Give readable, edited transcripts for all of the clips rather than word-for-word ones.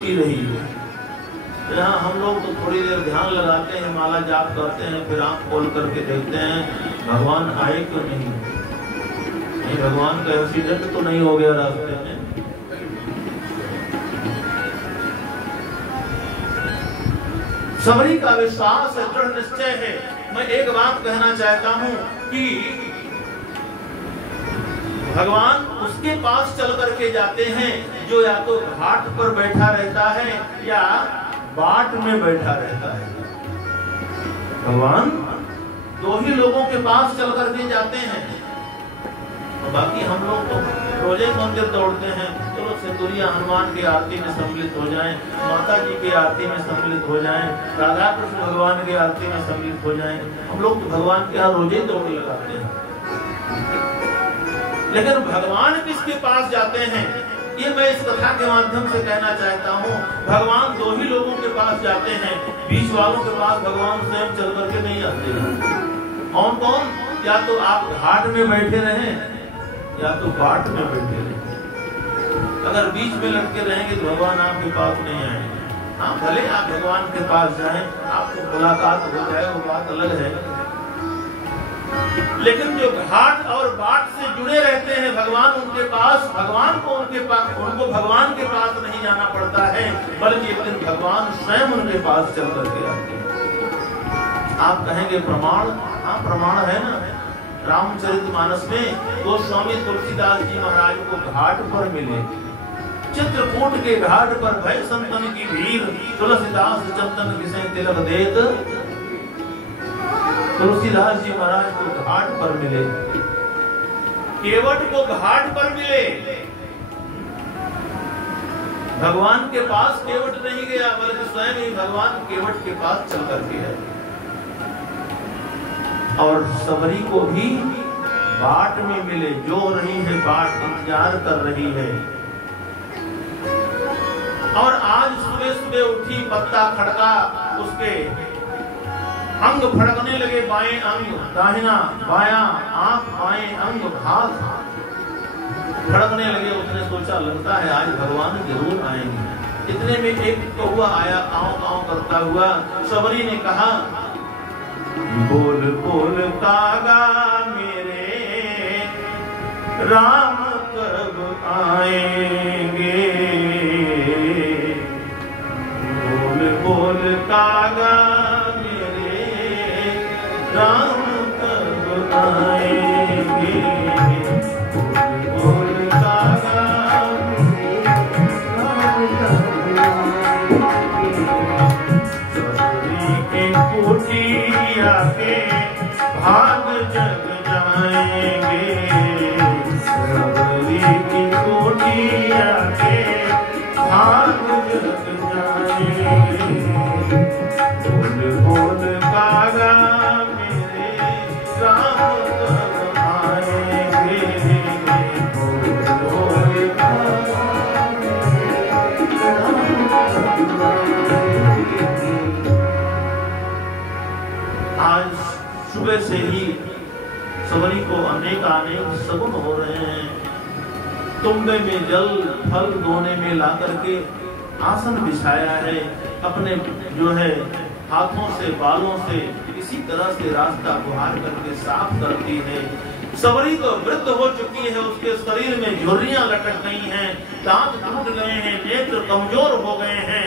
रही है। यहाँ हम लोग तो थोड़ी देर ध्यान लगाते हैं, माला जाप करते हैं, फिर आंख खोल करके देखते हैं भगवान आए क्यों नहीं। भगवान का एक्सीडेंट तो नहीं हो गया रास्ते में। सबरी का विश्वास है, दृढ़ निश्चय है। मैं एक बात कहना चाहता हूँ कि भगवान उसके पास चल करके जाते हैं जो या तो घाट पर बैठा रहता है या बाट में बैठा रहता है। भगवान दो ही लोगों के पास चल करके जाते हैं। और बाकी हम लोग तो रोजे मंदिर दौड़ते हैं, चलो सिंदूरिया हनुमान की आरती में सम्मिलित हो जाएं, माता जी की आरती में सम्मिलित हो जाएं, राधा कृष्ण भगवान की आरती में सम्मिलित हो जाएं। हम लोग तो भगवान के यहाँ रोजे दौड़ लगाते हैं। लेकिन भगवान किसके पास जाते हैं, ये मैं इस कथा के माध्यम से कहना चाहता हूँ। भगवान दो ही लोगों के पास जाते हैं, बीच वालों के पास भगवान स्वयं चल करके नहीं आते हैं। कौन कौन? या तो आप घाट में बैठे रहें या तो बाट में बैठे रहें। अगर बीच में लटके रहेंगे तो भगवान आपके पास नहीं आएंगे। हाँ, भले आप भगवान के पास जाएं, आपको मुलाकात हो जाए, वो बात अलग है। लेकिन जो घाट और बाट से जुड़े रहते हैं भगवान उनके पास, भगवान को उनको भगवान के पास नहीं जाना पड़ता है, बल्कि एक दिन भगवान स्वयं उनके पास चल करके आते हैं। आप कहेंगे प्रमाण? हाँ, प्रमाण है ना। रामचरितमानस में गोस्वामी तुलसीदास जी महाराज को घाट पर मिले। चित्रकूट के घाट पर भय संतन की भीड़, तुलसीदास चंदन किसे तिलक देत। तुलसीदास जी महाराज को घाट पर मिले, केवट को घाट पर मिले। भगवान के पास केवट नहीं गया, बल्कि स्वयं ही भगवान केवट के पास चल कर गया। और सबरी को भी बाट में मिले, जो रही है बाट इंतजार कर रही है। और आज सुबह सुबह उठी, पत्ता खड़का, उसके अंग फड़कने लगे, बाएं अंग दाहिना बायां, आंख बाएं अंग भाग फड़कने लगे। उसने सोचा लगता है आज भगवान जरूर आएंगे। इतने में एक कौवा आया, कांव कांव करता हुआ। सबरी ने कहा, बोल बोल कागा मेरे राम कब आएंगे। बोल बोल कागा राम कब आएंगे। बोल कागा सबरी की कुटिया के भाग जग जाएंगे। सबरी की कुटिया के भाग जग जाएंगे। बोल बोल कागा आज सुबह से ही सबरी को अनेक सगुन हो रहे हैं। तुम्बे में जल फल दोने में ला करके आसन बिछाया है। अपने जो है हाथों से बालों से इसी तरह से रास्ता बुहार करके साफ करती है। सबरी तो वृद्ध हो चुकी है, उसके शरीर में झुर्रियां लटक गई हैं, दांत टूट गए हैं, नेत्र कमजोर हो गए हैं,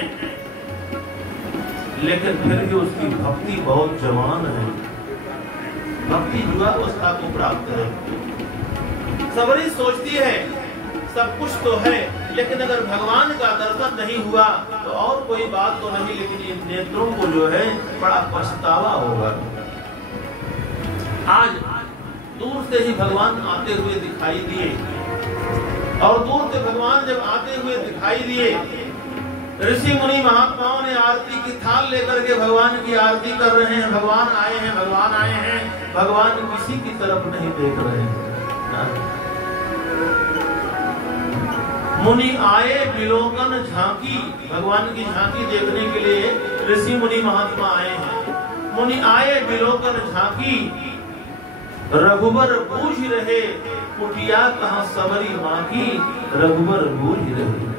लेकिन फिर भी उसकी भक्ति बहुत जवान है। भक्ति युवावस्था को प्राप्त है। सबरी सोचती है सब कुछ तो है, लेकिन अगर भगवान का दर्शन नहीं हुआ तो और कोई बात तो नहीं, लेकिन इन नेत्रों को जो है बड़ा पछतावा होगा। आज दूर से ही भगवान आते हुए दिखाई दिए, और दूर से भगवान जब आते हुए दिखाई दिए, ऋषि मुनि महात्माओं ने आरती की थाल लेकर के भगवान की आरती कर रहे हैं। भगवान आए हैं, भगवान आए हैं। भगवान किसी की तरफ नहीं देख रहे हैं। मुनि आए विलोकन झांकी, भगवान की झांकी देखने के लिए ऋषि मुनि महात्मा आए हैं। मुनि आए विलोकन झांकी, रघुबर बूझ रहे, कुटिया कहाँ सबरी माँ की, रघुबर बूझ रहे।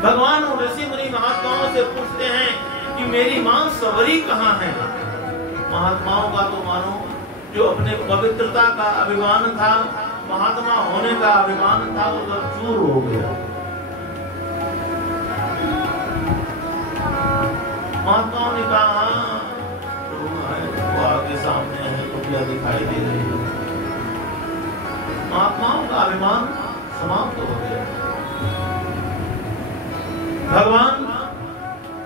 भगवान ऋषि मुनि महात्माओं से पूछते हैं कि मेरी मां सबरी कहाँ है। महात्माओं का तो मानो जो अपने पवित्रता का अभिमान था, महात्मा होने का अभिमान था, वो सब चूर हो गया। महात्माओं ने कहा वो आगे सामने है, कुटिया दिखाई दे रही है। महात्माओं का अभिमान समाप्त हो गया। भगवान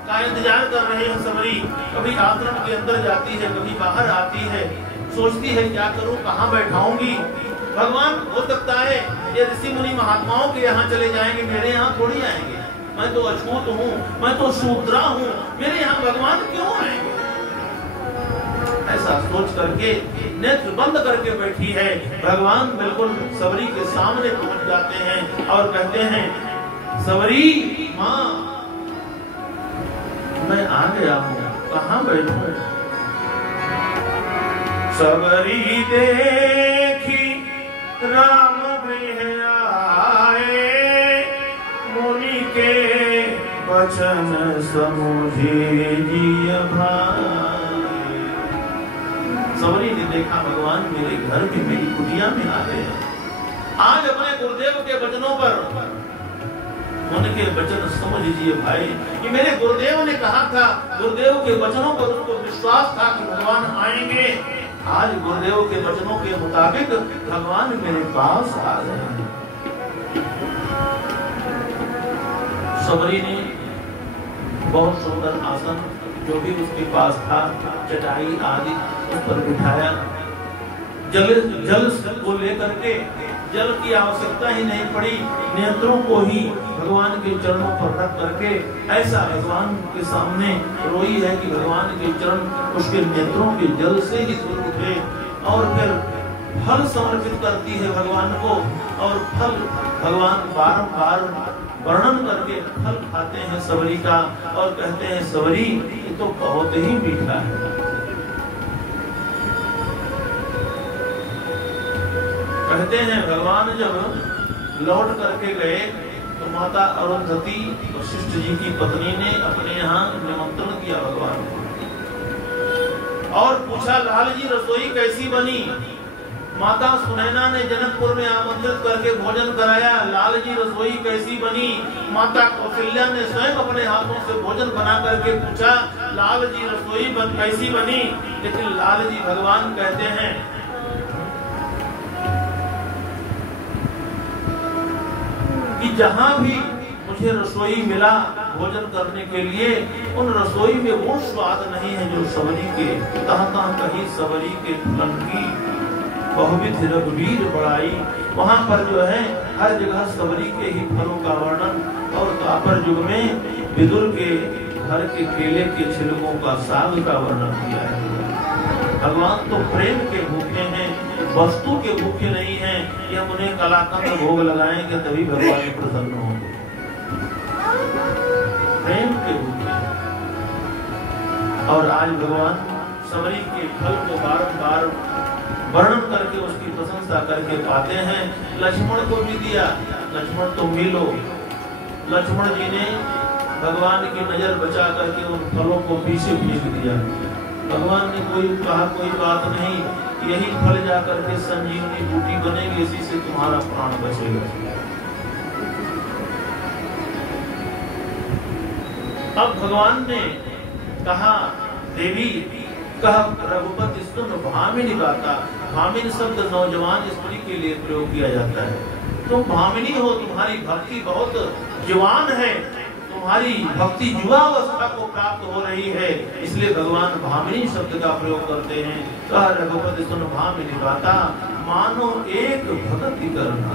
का इंतजार कर रहे हैं सबरी। कभी आश्रम के अंदर जाती है, कभी बाहर आती है, सोचती है क्या करूं, कहां बैठाऊंगी। भगवान हो सकता है ये ऋषि मुनि महात्माओं के यहाँ चले जाएंगे, मेरे यहाँ थोड़ी आएंगे। मैं तो अछूत हूँ, मैं तो शूद्रा हूँ, मेरे यहाँ भगवान क्यों आएंगे। ऐसा सोच करके नेत्र बंद करके बैठी है। भगवान बिल्कुल सबरी के सामने पहुंच जाते हैं और कहते हैं, सबरी माँ मैं आ गया हूँ, कहाँ बैठूं। सबरी देखी राम गृह आए, मुनि के वचन समुझे जिय भाई। सबरी ने देखा भगवान मेरे घर में, मेरी कुटिया में आ गए हैं। आज अपने गुरुदेव के वचनों पर उनके वचन समझ लीजिए भाई, कि मेरे गुरुदेव ने कहा था, गुरुदेव के वचनों पर उसको विश्वास था कि भगवान आएंगे। आज गुरुदेव के वचनों के मुताबिक भगवान मेरे पास आ गए हैं। सबरी ने बहुत सुंदर आसन जो भी उसके पास था, चटाई आदि उस पर बिठाया। जल को लेकर के जल की आवश्यकता ही नहीं पड़ी, नेत्रों को ही भगवान के चरणों पर रख करके ऐसा भगवान के सामने रोई है कि भगवान के चरण उसके नेत्रों के जल से ही दूर उठे। और फिर फल समर्पित करती है भगवान को, और फल भगवान बारंबार वर्णन करके फल खाते हैं सबरी का, और कहते हैं सबरी ये तो बहुत ही मीठा है। कहते हैं भगवान जब लौट करके गए तो माता अरुंधति वशिष्ठ जी की पत्नी ने अपने यहाँ निमंत्रण किया भगवान को, और पूछा लाल जी रसोई कैसी बनी। माता सुनैना ने जनकपुर में आमंत्रित करके भोजन कराया, लाल जी रसोई कैसी बनी। माता कौशल्या ने स्वयं अपने हाथों से भोजन बना करके पूछा लाल जी रसोई कैसी बनी। लेकिन लाल जी भगवान कहते हैं कि जहां भी मुझे रसोई मिला भोजन करने के लिए, उन रसोई में वो स्वाद नहीं है जो सबरी के। तहाँ कहीं सबरी के फलन की बहुविध रघुवीर बड़ाई। वहां पर जो है हर जगह सबरी के ही फलों का वर्णन, और द्वापर युग में विदुर के घर के केले के छिलकों का साग का वर्णन किया है। भगवान तो प्रेम के भूखे हैं, वस्तु के भूखे नहीं हैं कि हम उन्हें कलाकंद भोग लगाएंगे तभी भगवान प्रसन्न होंगे। प्रेम के भूखे। और आज भगवान सबरी के फल को बारंबार वर्णन करके उसकी प्रशंसा करके पाते हैं। लक्ष्मण को भी दिया, लक्ष्मण तो मिलो। लक्ष्मण जी ने भगवान की नजर बचा करके उन फलों को पीछे फेंक दिया। भगवान ने कहा कोई बात नहीं, यही फल जाकर के संजीवनी बूटी बनेगी, इसी से तुम्हारा प्राण बचेगा। अब भगवान ने कहा देवी कह रघुपति सुन भामिनी गाता। भामिनी शब्द नौजवान स्त्री के लिए प्रयोग किया जाता है। तुम भामिनी हो, तुम्हारी भक्ति बहुत जवान है, तुम्हारी भक्ति युवा अवस्था को प्राप्त हो रही है, इसलिए भगवान भामिनी शब्द का प्रयोग करते हैं। कह रघुपति सुन भामिनी गाता, मानो एक भक्ति करना।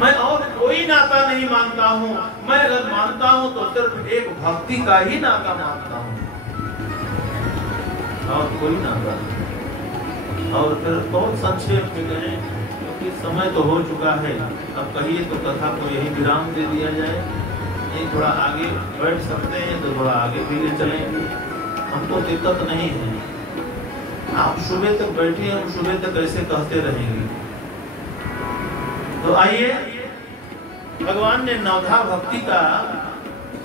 मैं और कोई नाता नहीं मानता हूँ, मैं अगर मानता हूँ तो सिर्फ एक भक्ति का ही नाता मानता हूँ, और कोई नाता नहीं। और फिर बहुत संक्षेप में कहें क्योंकि समय तो हो चुका है, अब कहिए तो कथा को यही विराम दे दिया जाए। ये थोड़ा आगे बैठ सकते हैं तो थोड़ा आगे भी ले चलेंगे, हमको दिक्कत नहीं है। आप सुबह तक बैठिए, हम सुबह तक ऐसे कहते रहेंगे। तो आइए भगवान ने नवधा भक्ति का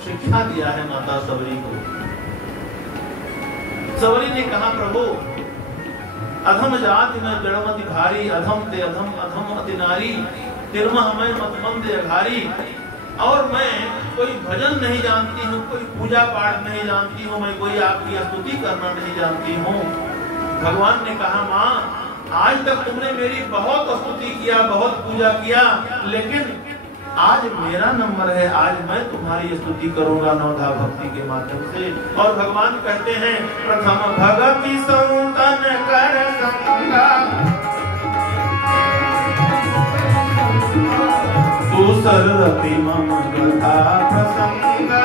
शिक्षा दिया है माता सबरी को। सबरी ने कहा, प्रभु अधम जाति में जड़मति भारी, अधम ते अधम अधम अति नारी, तिरमह मैं मत मंद अघारी। और मैं कोई भजन नहीं जानती हूँ, कोई पूजा पाठ नहीं जानती हूँ, मैं कोई आपकी स्तुति करना नहीं जानती हूँ। भगवान ने कहा, माँ आज तक तुमने मेरी बहुत स्तुति किया, बहुत पूजा किया, लेकिन आज मेरा नंबर है, आज मैं तुम्हारी स्तुति करूंगा नवधा भक्ति के माध्यम से। और भगवान कहते हैं, प्रथम भगति संतन कर संगा, दूसर रति मम कथा प्रसंगा,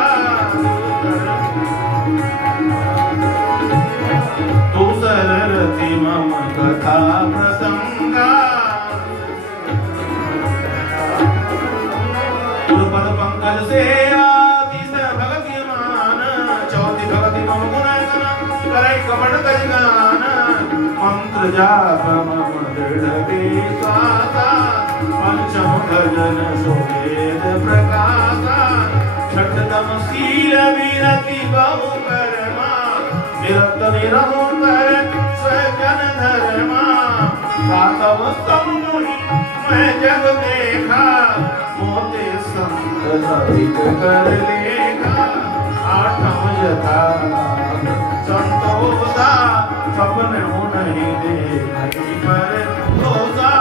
दूसर रति मम कथा प्रसंगा, गुरुपद पंकज से तीसर भगति मान, चौथी भगति मम गुणगण करे कपट कजगान, मंत्र जाप मम दृढ़ विश्वासा, पंचम भजन सुवेद प्रकाशा, छठतम शील विरति बहु कर्मा, निरत निरंतर स्वजन धर्मा, सातम स्तंभ मैं जग देखा, मोते संत अधिक कर लेखा, आठम यथा संतोषा, सपन हो नहीं देखी पर भरोसा,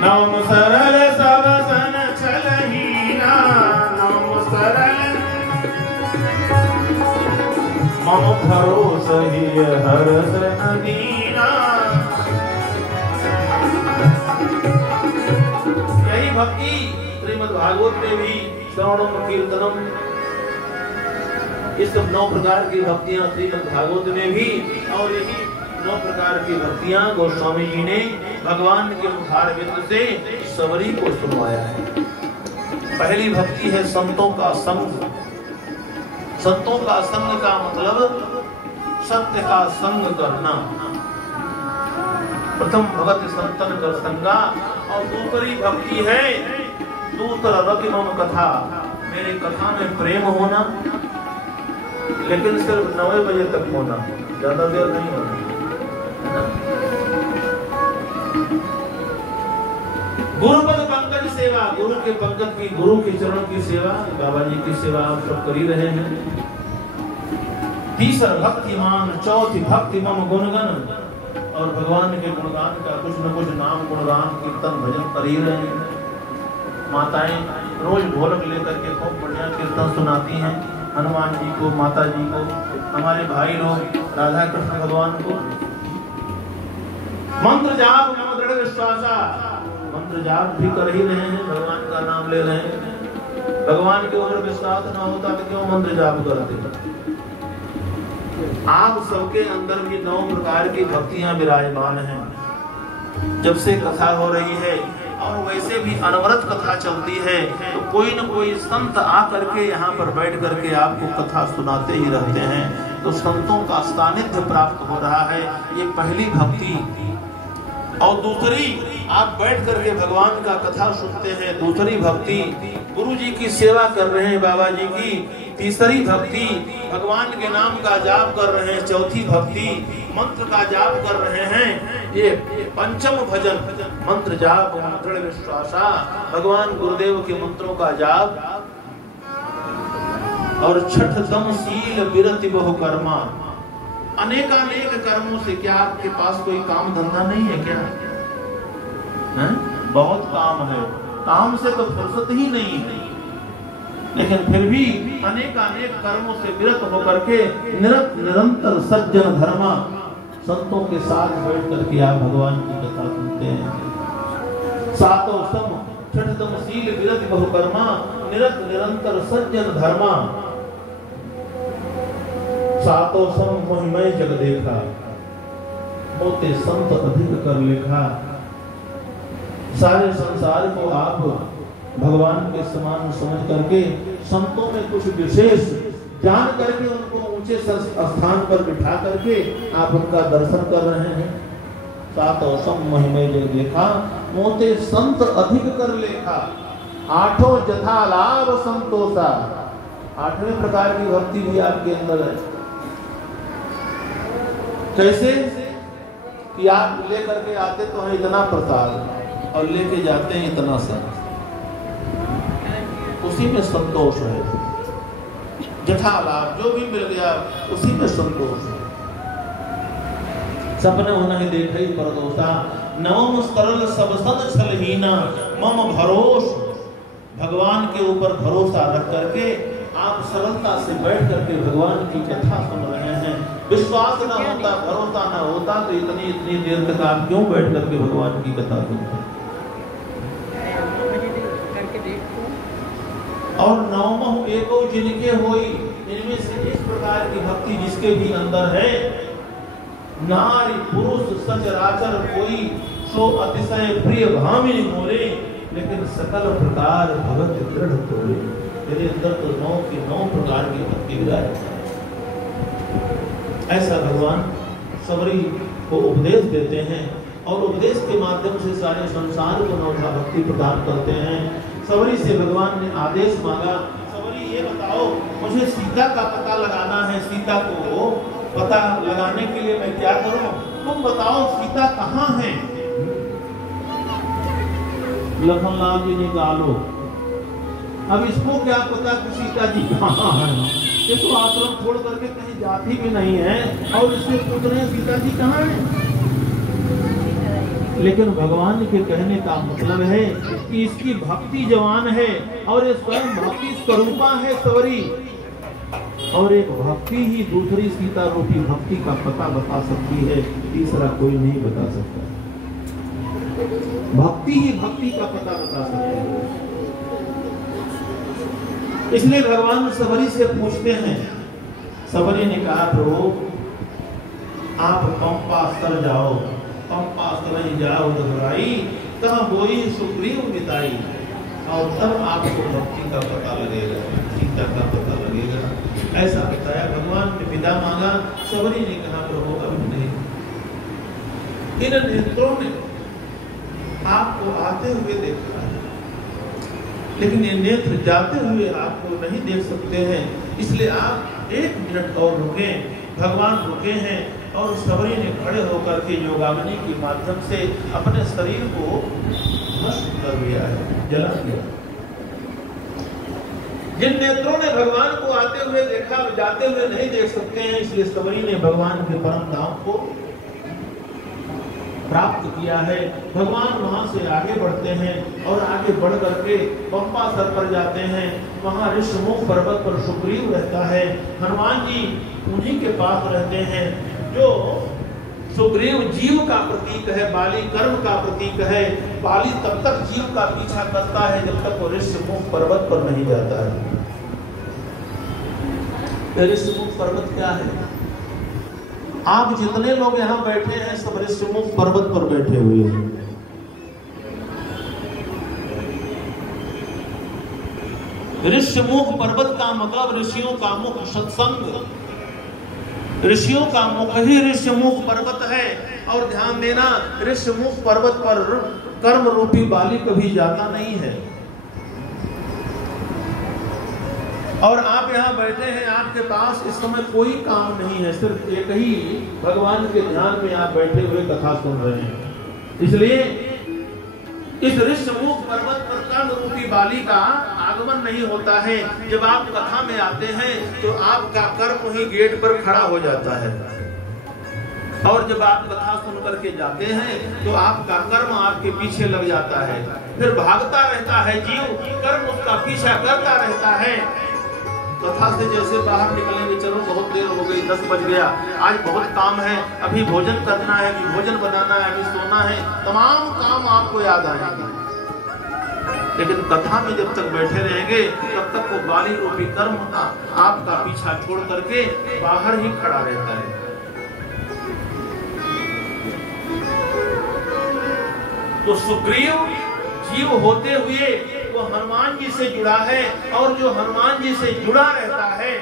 नवम सरल सब सन छलहीना, नवम सरल मम भरोस ही हर्ष नदीना। यही भक्ति श्रीमद् भागवत में भी श्रवणम कीर्तनम, इस 9 प्रकार की भक्तियां श्रीमद् भागवत में भी, और यही 9 प्रकार की भक्तियां गोस्वामी जी ने भगवान के मुखार विंद से सबरी को सुनवाया है। पहली भक्ति है संतों का संग। संतों का संग का मतलब सत्य का संग करना। प्रथम भगत संतन कर संगा, और दूसरी भक्ति है दूसरा रति मम कथा, मेरे कथा में प्रेम होना, लेकिन सिर्फ 9 बजे तक होना, ज्यादा देर नहीं होना। गुरुपद पंकज सेवा, गुरु के पंकज की, गुरु के चरणों की सेवा, बाबा जी की सेवा आप सब कर ही रहे हैं। तीसरा भक्तिमान, चौथी भक्ति मम गुणगन, और भगवान के गुणगान का कुछ न कुछ नाम गुणगान कीर्तन भजन कर ही रहे हैं। माताएं रोज ढोलक लेकर के खूब बढ़िया कीर्तन सुनाती हैं, हनुमान जी को, माता जी को, हमारे भाई लोग राधा कृष्ण भगवान को। मंत्र जाप मम दृढ़ विश्वासा, मंत्र जाप भी कर ही रहे हैं, भगवान का नाम ले रहे हैं। भगवान के ऊपर विश्वास न होता तो क्यों मंत्र जाप करते। आप सबके अंदर भी 9 प्रकार की भक्तियां विराजमान हैं। जब से कथा हो रही है और वैसे भी अनवरत कथा चलती है, तो कोई न कोई संत आकर के यहाँ पर बैठ करके आपको कथा सुनाते ही रहते हैं। तो संतों का सानिध्य प्राप्त हो रहा है, ये पहली भक्ति। और दूसरी, आप बैठ करके भगवान का कथा सुनते हैं, दूसरी भक्ति। गुरु जी की सेवा कर रहे हैं, बाबा जी की, तीसरी भक्ति। भगवान के नाम का जाप कर रहे हैं, चौथी भक्ति। मंत्र का जाप कर रहे हैं, ये पंचम भजन, मंत्र जाप दृढ़ विश्वासा, भगवान गुरुदेव के मंत्रों का जाप। और छठतम शील विरति बहु कर्मा, अनेकानेक कर्मों से। क्या आपके पास कोई काम धंधा नहीं है क्या? है? बहुत काम है, काम से तो फुर्सत ही नहीं है, लेकिन फिर भी अनेकानेक कर्मों से विरत होकर के निरंतर सज्जन धर्मा, संतों के साथ बैठ करके आप भगवान की कथा सुनते हैं। सातों सम छठतम शील विरति बहु कर्मा, निरंतर सज्जन धर्मा, सातों सम मोहिमय जग देखा, मोते संत अधिक कर लेखा। सारे संसार को आप भगवान के समान समझ करके, संतों में कुछ विशेष जान करके, उनको ऊंचे स्थान पर बिठा करके आप उनका दर्शन कर रहे हैं। सातों महिमे ले देखा, मोते संत अधिक कर लेखा, आठों जथा लाभ संतोषा। आठवें प्रकार की भक्ति भी आपके अंदर है। कैसे कि आप लेकर के आते तो है इतना प्रसाद और लेके जाते हैं इतना सा, उसी में संतोष है। जथा लाभ जो भी मिल गया उसी में संतोष है। सपने होना ही देख ही परदोषा, नवम सरल सब सद छलहीना, मम भरोस। भगवान के ऊपर भरोसा रख करके आप सरलता से बैठ करके भगवान की कथा सुन रहे हैं। विश्वास न होता, भरोसा न होता तो इतनी देर तक आप क्यों बैठ करके भगवान की कथा सुनते? और नवमः एको जिनके होई, इनमें से इस प्रकार की भक्ति जिसके भी अंदर है, नारी पुरुष सचराचर कोई, सो अतिशय प्रिय भामिनी मोरे, लेकिन सकल प्रकार भगत दृढ़ तोरे। मेरे अंदर तो 9 प्रकार की भक्ति विराज है। ऐसा भगवान सबरी को उपदेश देते हैं और उपदेश के माध्यम से सारे संसार को नवधा भक्ति प्रदान करते हैं। सबरी से भगवान ने आदेश मांगा, सबरी ये बताओ मुझे सीता का पता लगाना है, सीता को पता लगाने के लिए मैं क्या करूं? तुम बताओ सीता कहाँ है? लखनलाल जी निकालो। अब इसको क्या पता कि सीता जी कहाँ है? ये तो आश्रम छोड़ करके कहीं जाती भी नहीं है और इससे पूछ रहे हैं सीता जी कहाँ है। लेकिन भगवान के कहने का मतलब है कि इसकी भक्ति जवान है और ये स्वयं भक्ति स्वरूपा है सबरी, और एक भक्ति ही दूसरी सीता रूपी भक्ति का पता बता सकती है, तीसरा कोई नहीं बता सकता। भक्ति ही भक्ति का पता बता सकती है। इसलिए भगवान सबरी से पूछते हैं। सबरी ने कहा प्रभु आप पंपा स्तर जाओ, पंपा स्तर जाओ दोहराई, कहाँ बोई सुग्रीव मिताई, और तब आपको भक्ति का पता लगेगा, सीता का पता लगेगा। ऐसा बताया। भगवान ने विदा मांगा। सबरी ने कहा प्रभु अभी नहीं। इन नेत्रों ने आपको आते हुए देखा है, लेकिन ये नेत्र जाते हुए आपको नहीं देख सकते हैं, इसलिए आप 1 मिनट और रुके। भगवान रुके हैं और सबरी ने खड़े होकर के योगाग्नि के माध्यम से अपने शरीर को नष्ट कर दिया है, जला दिया। जिन नेत्रों ने भगवान को आते हुए देखा, जाते हुए नहीं देख सकते हैं, इसलिए सबरी ने भगवान के परम धाम को प्राप्त किया है। भगवान वहां से आगे बढ़ते हैं और आगे बढ़ करके पंपा सर पर जाते हैं। वहां ऋषमुख पर्वत पर सुग्रीव रहता है, हनुमान जी उन्हीं के पास रहते हैं। जो सुग्रीव जीव का प्रतीक है, बाली कर्म का प्रतीक है। बाली तब तक जीव का पीछा करता है जब तक वो ऋषमुख पर्वत पर नहीं जाता है। ऋषमुख पर्वत क्या है? आप जितने लोग यहाँ बैठे हैं सब ऋषमुख पर्वत पर बैठे हुए हैं। ऋषमुख पर्वत का मतलब ऋषियों का मुख, सत्संग। ऋषियों का मुख ही ऋषमुख पर्वत है। और ध्यान देना, ऋषमुख पर्वत पर कर्म रूपी बाली कभी जाता नहीं है। और आप यहाँ बैठे हैं, आपके पास इस समय कोई काम नहीं है, सिर्फ एक ही भगवान के ध्यान में आप बैठे हुए कथा सुन रहे हैं। इसलिए इस ऋषमुख पर्वत पर कर्म रूपी बाली का आगमन नहीं होता है। जब आप कथा में आते हैं तो आपका कर्म ही गेट पर खड़ा हो जाता है, और जब आप कथा सुन करके जाते हैं तो आपका कर्म आपके पीछे लग जाता है। फिर भागता रहता है जीव, कर्म उसका पीछा करता रहता है। कथा से जैसे बाहर निकलेंगे, चलो बहुत देर हो गई, 10 बज गया, आज बहुत काम है, अभी भोजन करना है, अभी भोजन बनाना है, अभी सोना है, तमाम काम आपको याद आएंगे। लेकिन कथा में जब तक बैठे रहेंगे तब तक वो बाली रूपी कर्म आपका पीछा छोड़ करके बाहर ही खड़ा रहता है। तो सुग्रीव जीव होते हुए वो हनुमान जी से जुड़ा है, और जो हनुमान जी से जुड़ा रहता है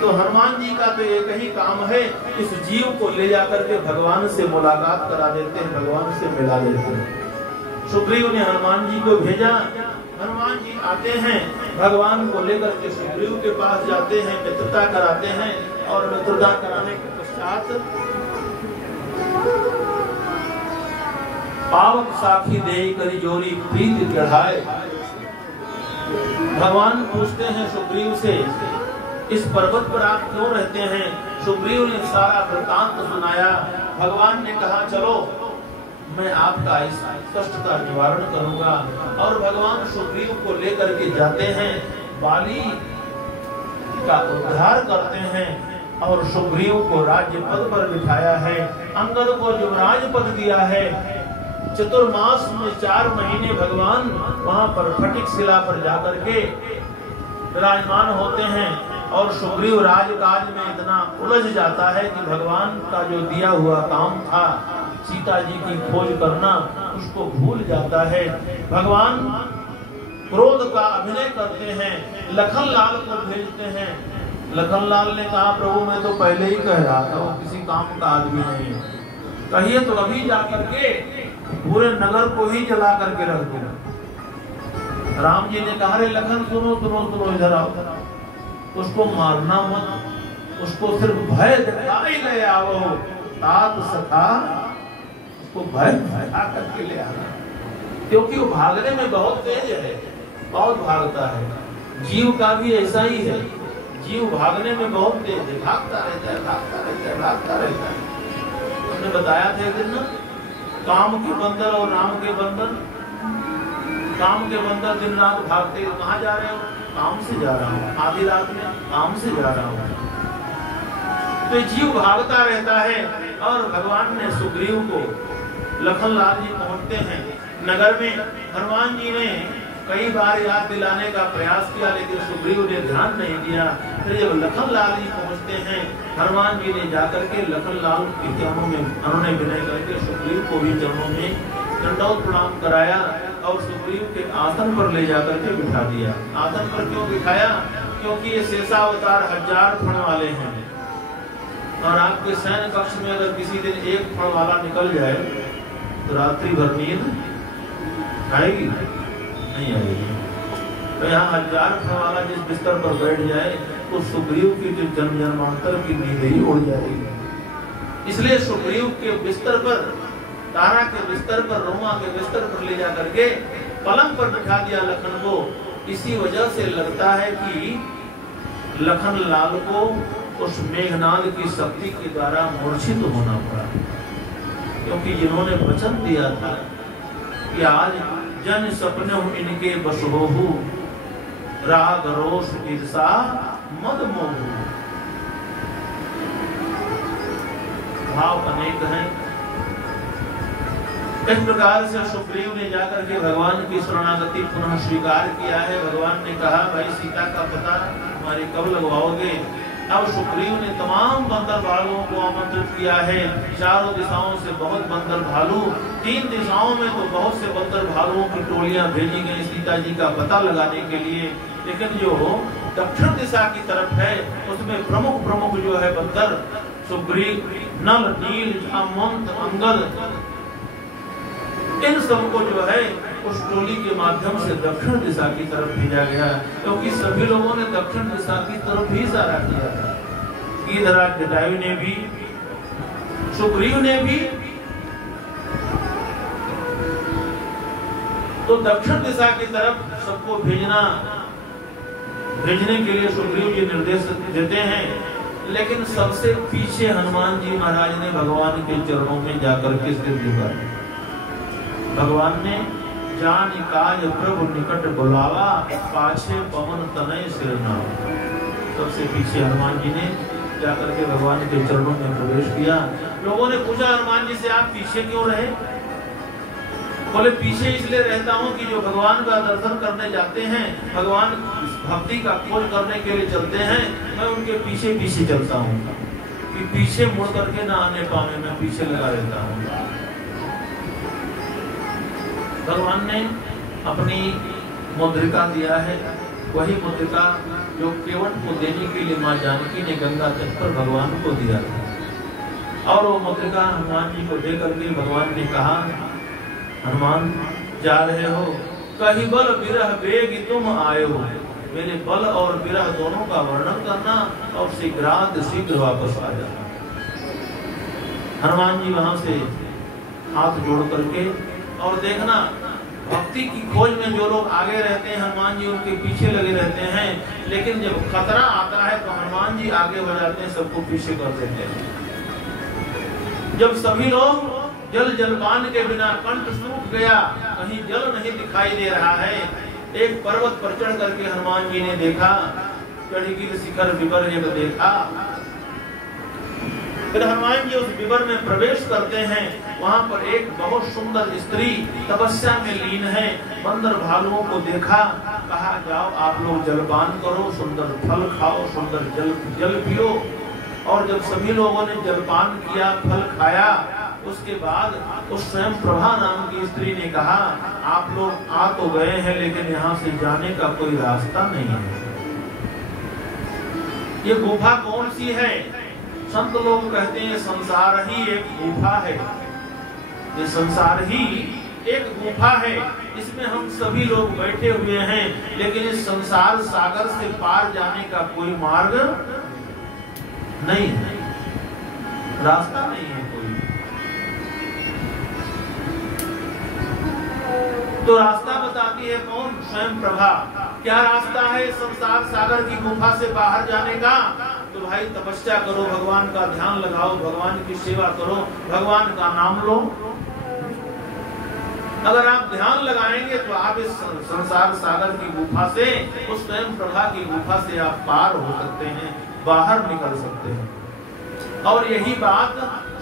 तो हनुमान जी का तो एक ही काम है, इस जीव को ले जाकर के भगवान से मुलाकात करा देते हैं, भगवान से मिला देते हैं। सुग्रीव ने हनुमान जी को भेजा, हनुमान जी आते हैं, भगवान को लेकर के सुग्रीव के पास जाते हैं, मित्रता कराते हैं और मित्रता कराने के पश्चात पावक साखी दे करी जोरी प्रीति चढ़ाए। भगवान पूछते हैं सुग्रीव से, इस पर्वत पर आप क्यों रहते हैं? सुग्रीव ने सारा वृतांत सुनाया। भगवान ने कहा चलो मैं आपका इस कष्ट का निवारण करूंगा। और भगवान सुग्रीव को लेकर के जाते हैं, बाली का उद्धार करते हैं और सुग्रीव को राज्य पद पर बिठाया है, अंगद को युवराज पद दिया है। चतुर्मास में 4 महीने भगवान वहां पर फटिक शिला पर जाकर के विराजमान होते हैं और सुग्रीव राजकाज में इतना उलझ जाता है कि भगवान का जो दिया हुआ काम था सीता जी की खोज करना, उसको भूल जाता है। भगवान क्रोध का अभिनय करते हैं, लखन लाल को भेजते हैं। लखन लाल ने कहा प्रभु मैं तो पहले ही कह रहा था वो किसी काम का आदमी नहीं है, कहिए तो अभी जाकर के पूरे नगर को ही जला करके रख दो। राम जी ने कहा रे लखन सुनो सुनो सुनो इधर आओ, उसको मारना मत, उसको सिर्फ भय दिखाई ले आओ, तात सखा उसको भय दिखा करके ले आना, क्योंकि वो भागने में बहुत तेज है, बहुत भागता है। जीव का भी ऐसा ही है, जीव भागने में बहुत तेज है, भागता रहता है, भागता रहता है, भागता रहता है। हमने बताया था एक दिन ना, काम के बंदर और राम के बंदर। काम के बंदर दिन रात भागते, कहाँ जा रहे हो? काम से जा रहा हूँ, आधी रात में काम से जा रहा हूँ। तो जीव भागता रहता है। और भगवान ने सुग्रीव को, लखन लाल जी पहुंचते हैं नगर में। हनुमान जी ने कई बार याद दिलाने का प्रयास किया लेकिन सुग्रीव ने ध्यान नहीं दिया। फिर जब लखन लाल जी पहुंचते हैं, हनुमान जी ने जाकर के लखन लाल के चरणों में उन्होंने विनय करके सुग्रीव को भी चरणों में दंडवत प्रणाम कराया और सुग्रीव के आसन पर ले जाकर के बिठा दिया। आसन पर क्यों बिठाया? क्योंकि ये शेषावतार 1000 फण वाले हैं और आपके सैन्य कक्ष में अगर किसी दिन एक फण वाला निकल जाए तो रात्रि भर नींद आएगी? नहीं आएगी। तो यहाँ 1000 फण वाला जिस बिस्तर पर बैठ जाए तो सुग्रीव की जो जन्म जन्मांतर की नींद ही उड़ जाएगी। इसलिए सुग्रीव के बिस्तर पर, तारा के बिस्तर पर, रोमा के बिस्तर पर ले जाकर के पलंग पर बिठा दिया लखन को। इसी वजह से लगता है कि लखन लाल को उस मेघनाद की शक्ति के द्वारा मूर्छित होना पड़ा, क्योंकि जिन्होंने वचन दिया था कि आज जन सपने इनके बस होहु, राग रोष ईर्षा मद मोह। भाव अनेक हैं। इस प्रकार से सुग्रीव ने जाकर के भगवान की शरणागति पुनः स्वीकार किया है। भगवान ने कहा भाई सीता का पता हमारे कब लगवाओगे? अब सुग्रीव ने तमाम बंदर भालुओं को आमंत्रित किया है। चारों दिशाओं से बहुत बंदर भालू, 3 दिशाओं में तो बहुत से बंदर भालुओं की टोलियां भेजी गई सीता जी का पता लगाने के लिए। लेकिन जो दक्षिण दिशा की तरफ है उसमें प्रमुख प्रमुख जो है बंदर सुग्रीव, नल, नील, जामवंत, अंगद, इन सबको जो है उस टोली के माध्यम से दक्षिण दिशा की तरफ भेजा गया, क्योंकि सभी लोगों ने दक्षिण दिशा की तरफ ही इशारा किया था। इधर जटायु ने भी, सुग्रीव ने भी, तो दक्षिण दिशा की तरफ सबको भेजने के लिए सुग्रीव जी निर्देश देते हैं। लेकिन सबसे पीछे हनुमान जी महाराज ने भगवान के चरणों में जाकर के सिर झुका। भगवान ने जान काज प्रभु निकट बुलावा, पाछे पवन तनय सिर नावा। सबसे पीछे हनुमान जी ने जाकर के भगवान के चरणों में प्रवेश किया। लोगों ने पूछा हनुमान जी से आप पीछे क्यों रहे? बोले पीछे इसलिए रहता हूँ कि जो भगवान का दर्शन करने जाते हैं, भगवान भक्ति का खोज करने के लिए चलते हैं, मैं उनके पीछे पीछे चलता हूँ कि पीछे मुड़ करके ना आने पावे, मैं पीछे लगा रहता हूँ। भगवान ने अपनी मुद्रिका दिया है, वही मुद्रिका जो केवट को देने के लिए माँ जानकी ने गंगा तट पर भगवान को दिया था। और वो मुद्रिका हनुमान जी को दे करके भगवान ने कहा, हनुमान जा रहे हो, कही बल विरह वेग तुम आए हो, मेरे बल और विरह दोनों का वर्णन करना और शीघ्र वापस आ जाना। हनुमान जी वहां से हाथ जोड़ करके, और देखना भक्ति की खोज में जो लोग आगे रहते हैं हनुमान जी उनके पीछे लगे रहते हैं, लेकिन जब खतरा आता है तो हनुमान जी आगे हो जाते हैं, सबको पीछे कर देते हैं। जब सभी लोग जलपान के बिना कंठ सूख गया, कहीं जल नहीं दिखाई दे रहा है, एक पर्वत पर चढ़ करके हनुमान जी ने देखा, चढ़गिर शिखर विवर एक देखा। फिर हनुमान जी उस विवर में प्रवेश करते हैं, वहां पर एक बहुत सुंदर स्त्री तपस्या में लीन है। बंदर भालुओं को देखा, कहा जाओ आप लोग जलपान करो, सुंदर फल खाओ, सुंदर जल पियो। और जब सभी लोगों ने जलपान किया, फल खाया, उसके बाद उस स्वयं प्रभा नाम की स्त्री ने कहा, आप लोग आ तो गए हैं लेकिन यहाँ से जाने का कोई रास्ता नहीं है। ये गुफा कौन सी है? संत लोग कहते हैं संसार ही एक गुफा है। ये संसार ही एक गुफा है, इसमें हम सभी लोग बैठे हुए हैं, लेकिन इस संसार सागर से पार जाने का कोई मार्ग नहीं है, रास्ता नहीं है कोई। तो रास्ता बताती है कौन? स्वयं प्रभा। क्या रास्ता है संसार सागर की गुफा से बाहर जाने का? तो भाई तपस्या करो, भगवान का ध्यान लगाओ, भगवान की सेवा करो, भगवान का नाम लो। अगर आप ध्यान लगाएंगे तो आप इस संसार सागर की गुफा से, उस स्वयं प्रभा की गुफा से आप पार हो सकते हैं, बाहर निकल सकते हैं। और यही बात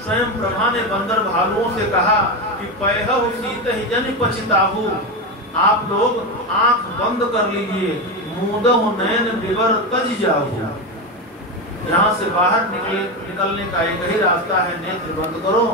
स्वयं प्रभा ने बंदर भालुओं से कहा कि पैहु सीतहि जनि पछिताहु, आप लोग आंख बंद कर लीजिए, मूदहु नयन विवर तज जाहु। यहाँ से बाहर निकलने का एक ही रास्ता है, नेत्र बंद करो